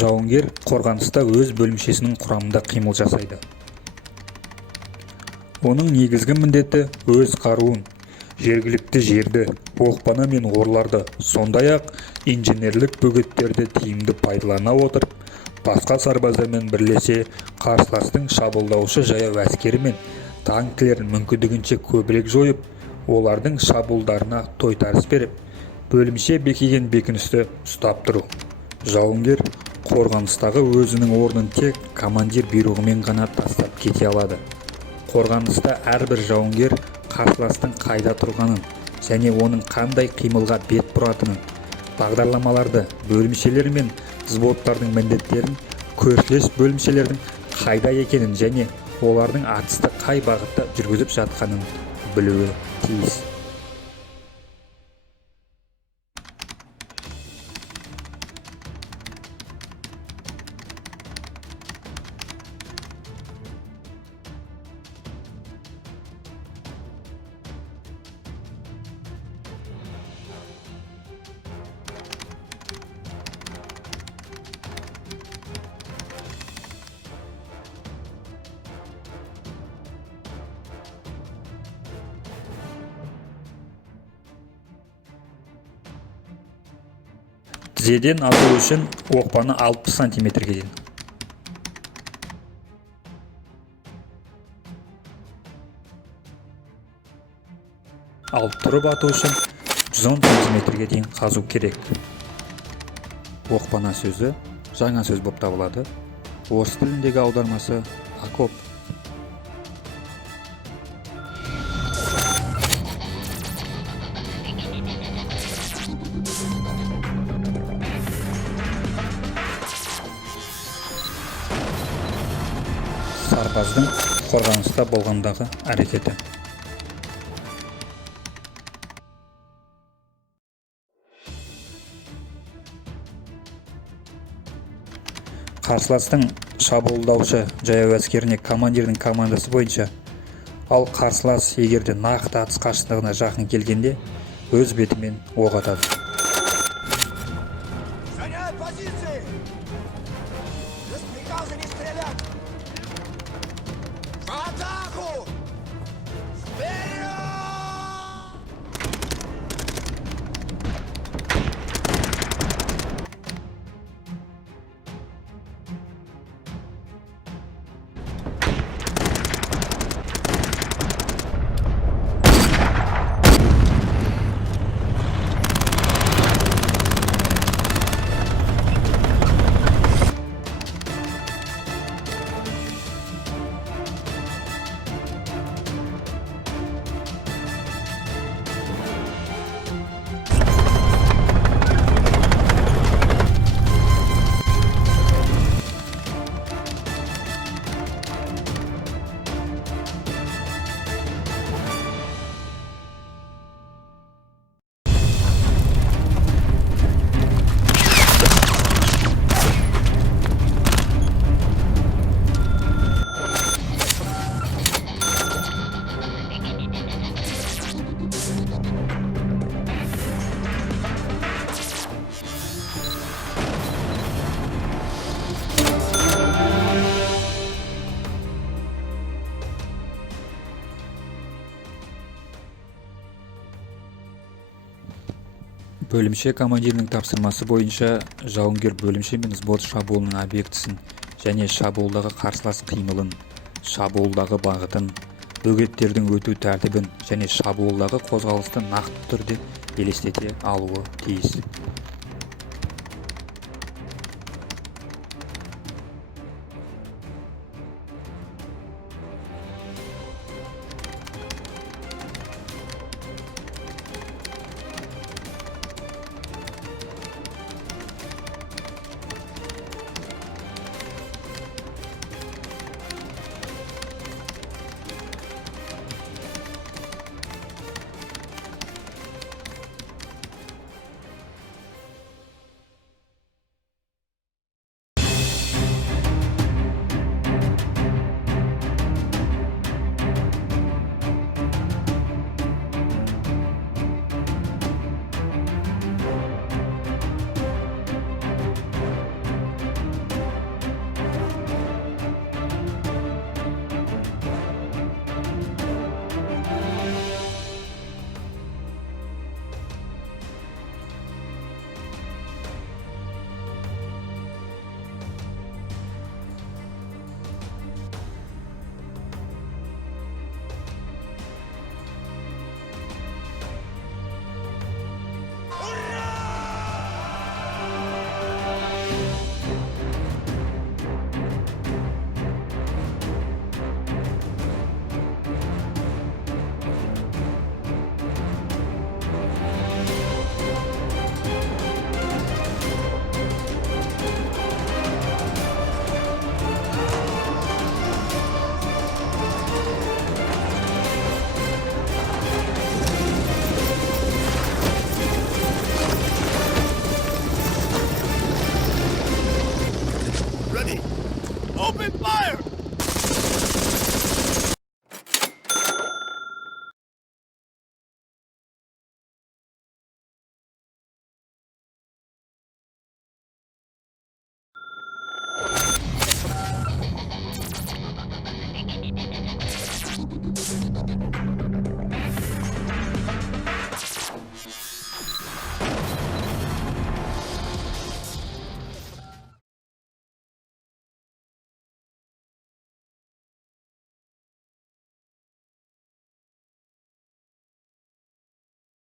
Жауынгер қорғаныста өз бөлімшесінің құрамында қимыл жасайды. Оның негізгі міндеті өз қаруын, жергілікті жерді, оқпаны мен орларды, сондай-ақ инженерлік бөгеттерді тиімді пайдалана отырып, басқа сарбаздармен бірлесе қарсыластың шабуылдаушы жаяу әскері мен танкілерін мүмкіндігінше көбірек жойып, олардың шабуылдарына тойтарыс беріп, бөлімше бекіген бекіністі ұстап тұру. Жауынгер қорғаныстағы өзінің орнын тек командир бұйрығымен ғана тастап кете алады. Қорғаныста әрбір жауынгер қарсыластың қайда тұрғанын және оның қандай қимылға бет бұратынын, бағдарламаларды, бөлімшелер мен взводтардың міндеттерін, көршілес бөлімшелердің қайда екенін және олардың атысты қай бағытта жүргізіп жатқанын білуі тиіс. Тізеден ату үшін оқпаны 60 сантиметрге дейін. Ал тұрып ату үшін 110 сантиметрге дейін қазу керек. Оқпана сөзі жаңа сөз болып табылады. Орыс тіліндегі аудармасы окоп. Сарбаздың қорғаныста болғандағы әрекеті. Қарсыластың шабуылдаушы жаяу әскеріне командирдің командасы бойынша, ал қарсылас егерде нақты атыс қашықтығына жақын келгенде өз бетімен оқ атады. Бөлімше командирінің тапсырмасы бойынша жауынгер бөлімше мен взвод шабуылының объектісін және шабуылдағы қарсылас қимылын, шабуылдағы бағытын, бөгеттердің өту тәртібін және шабуылдағы қозғалысты нақты түрде елестете алуы тиіс.